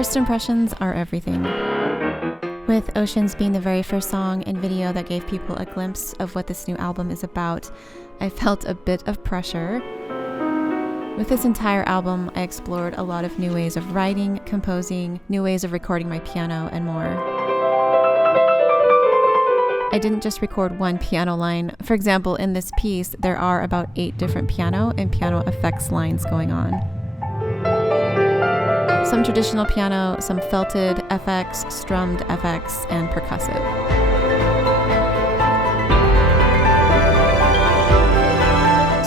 First impressions are everything. With Oceans being the very first song and video that gave people a glimpse of what this new album is about, I felt a bit of pressure. With this entire album, I explored a lot of new ways of writing, composing, new ways of recording my piano, and more. I didn't just record one piano line. For example, in this piece, there are about 8 different piano and piano effects lines going on. Some traditional piano, some felted FX, strummed FX, and percussive.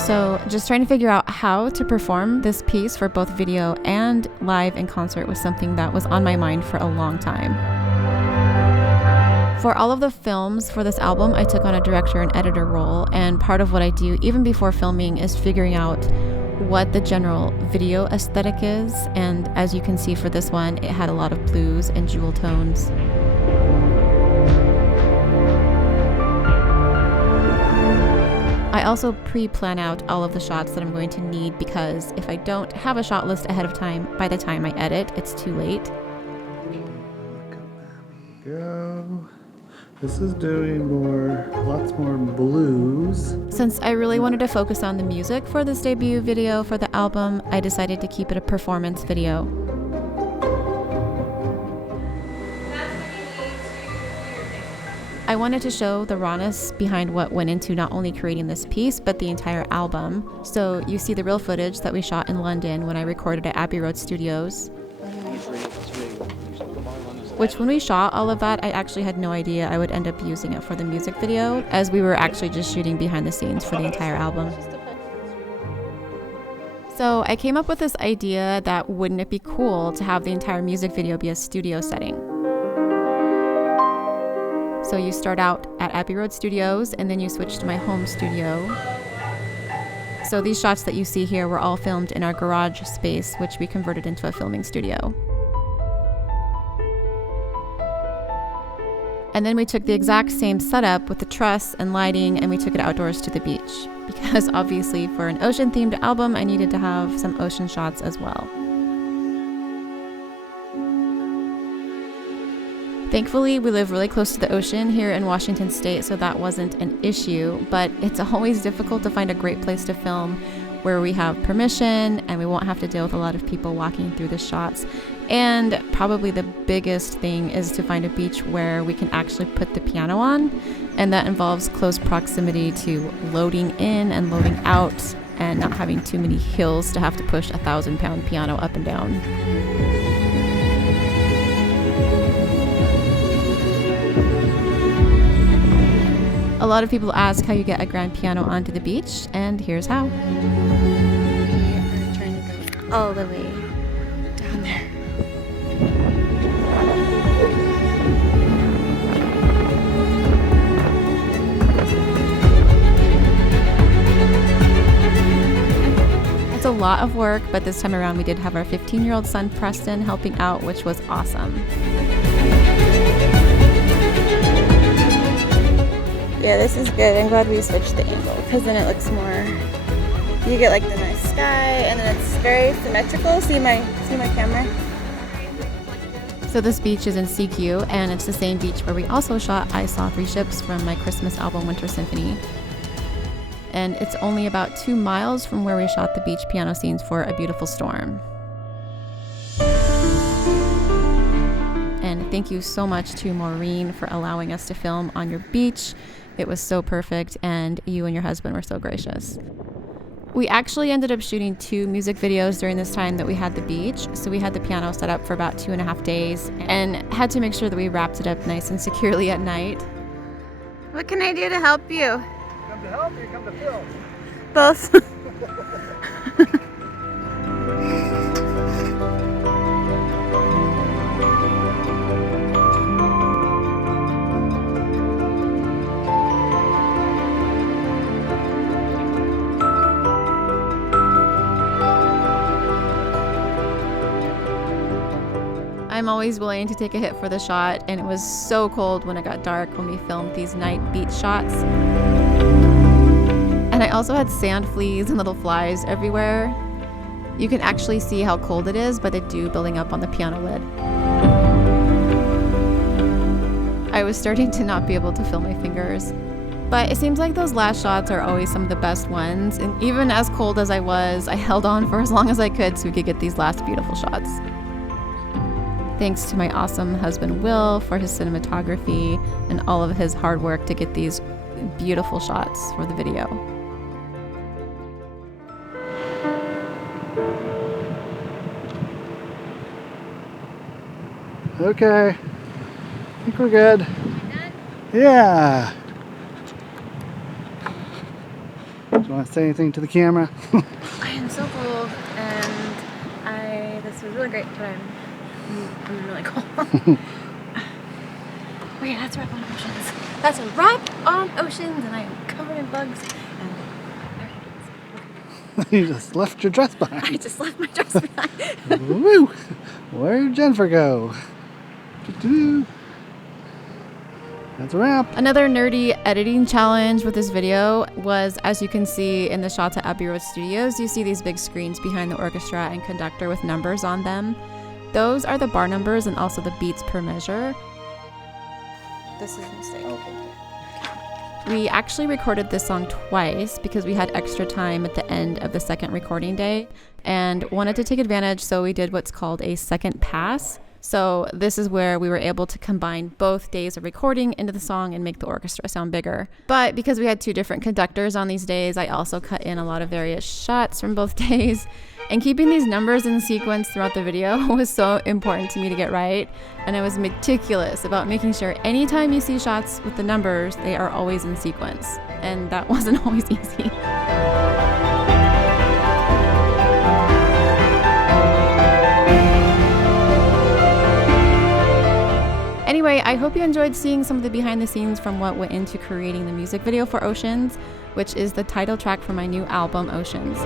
So just trying to figure out how to perform this piece for both video and live in concert was something that was on my mind for a long time. For all of the films for this album, I took on a director and editor role, and part of what I do even before filming is figuring out what the general video aesthetic is, and as you can see for this one, it had a lot of blues and jewel tones. I also pre-plan out all of the shots that I'm going to need, because if I don't have a shot list ahead of time, by the time I edit, it's too late. Go. This is doing lots more blues. Since I really wanted to focus on the music for this debut video for the album, I decided to keep it a performance video. I wanted to show the rawness behind what went into not only creating this piece, but the entire album. So you see the real footage that we shot in London when I recorded at Abbey Studios. Which, when we shot all of that, I actually had no idea I would end up using it for the music video, as we were actually just shooting behind the scenes for the entire album. So I came up with this idea that wouldn't it be cool to have the entire music video be a studio setting? So you start out at Abbey Road Studios, and then you switch to my home studio. So these shots that you see here were all filmed in our garage space, which we converted into a filming studio. And then we took the exact same setup with the truss and lighting, and we took it outdoors to the beach. Because obviously for an ocean-themed album, I needed to have some ocean shots as well. Thankfully, we live really close to the ocean here in Washington State, so that wasn't an issue, but it's always difficult to find a great place to film where we have permission and we won't have to deal with a lot of people walking through the shots. And probably the biggest thing is to find a beach where we can actually put the piano on, and that involves close proximity to loading in and loading out, and not having too many hills to have to push a 1,000-pound piano up and down. A lot of people ask how you get a grand piano onto the beach, and here's how. We are trying to go all the way down there. It's a lot of work, but this time around we did have our 15-year-old son Preston helping out, which was awesome. Yeah, this is good. I'm glad we switched the angle, because then it looks more, you get like the nice sky, and then it's very symmetrical. See my camera? So this beach is in Sekiu, and it's the same beach where we also shot I Saw 3 Ships from my Christmas album Winter Symphony. And it's only about 2 miles from where we shot the beach piano scenes for A Beautiful Storm. And thank you so much to Maureen for allowing us to film on your beach. It was so perfect, and you and your husband were so gracious. We actually ended up shooting 2 music videos during this time that we had the beach. So we had the piano set up for about 2.5 days and had to make sure that we wrapped it up nice and securely at night. What can I do to help you? Come to help or come to film? Both. I'm always willing to take a hit for the shot, and it was so cold when it got dark when we filmed these night beach shots. And I also had sand fleas and little flies everywhere. You can actually see how cold it is by the dew building up on the piano lid. I was starting to not be able to feel my fingers. But it seems like those last shots are always some of the best ones, and even as cold as I was, I held on for as long as I could so we could get these last beautiful shots. Thanks to my awesome husband Will for his cinematography and all of his hard work to get these beautiful shots for the video. Okay, I think we're good. Am I done? Yeah. Do you want to say anything to the camera? I am so cold, and this was really great, but I'm really cold. Okay, that's a wrap on Oceans. That's a wrap on Oceans, and I am covered in bugs. And You just left your dress behind. I just left my dress behind. Woo! Where'd Jennifer go? Doo-doo. That's a wrap. Another nerdy editing challenge with this video was, as you can see in the shots at Abbey Road Studios, you see these big screens behind the orchestra and conductor with numbers on them. Those are the bar numbers and also the beats per measure. This is a mistake. Okay. We actually recorded this song twice because we had extra time at the end of the second recording day and wanted to take advantage, so we did what's called a second pass. So this is where we were able to combine both days of recording into the song and make the orchestra sound bigger. But because we had two different conductors on these days, I also cut in a lot of various shots from both days. And keeping these numbers in sequence throughout the video was so important to me to get right. And I was meticulous about making sure anytime you see shots with the numbers, they are always in sequence. And that wasn't always easy. Anyway, I hope you enjoyed seeing some of the behind the scenes from what went into creating the music video for Oceans, which is the title track for my new album, Oceans.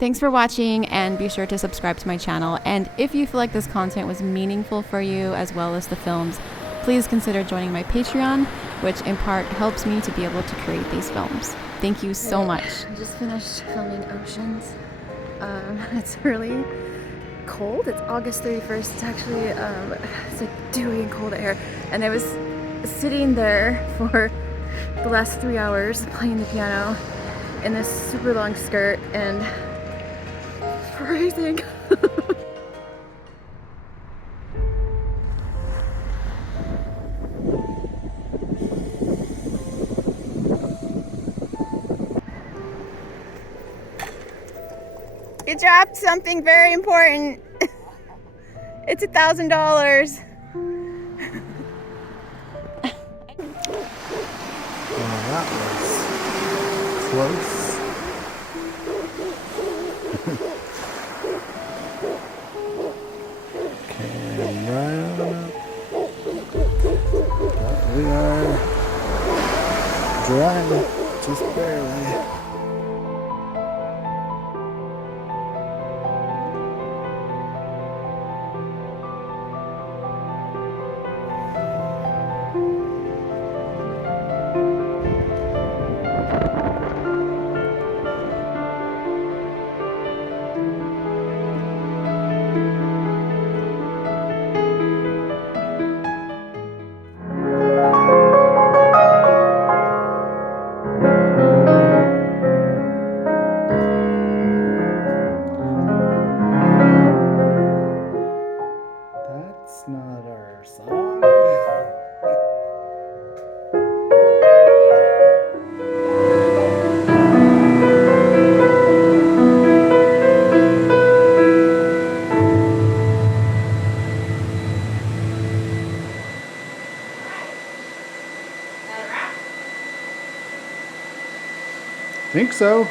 Thanks for watching, and be sure to subscribe to my channel. And if you feel like this content was meaningful for you as well as the films, please consider joining my Patreon, which in part helps me to be able to create these films. Thank you so much. I just finished filming Oceans. It's really cold. It's August 31st. It's actually, it's like dewy and cold air. And I was sitting there for the last 3 hours playing the piano in this super long skirt and freezing. You dropped something very important. It's $1,000. Well, that was close. Camera up. But we are driving just barely. That's not our song. Think so.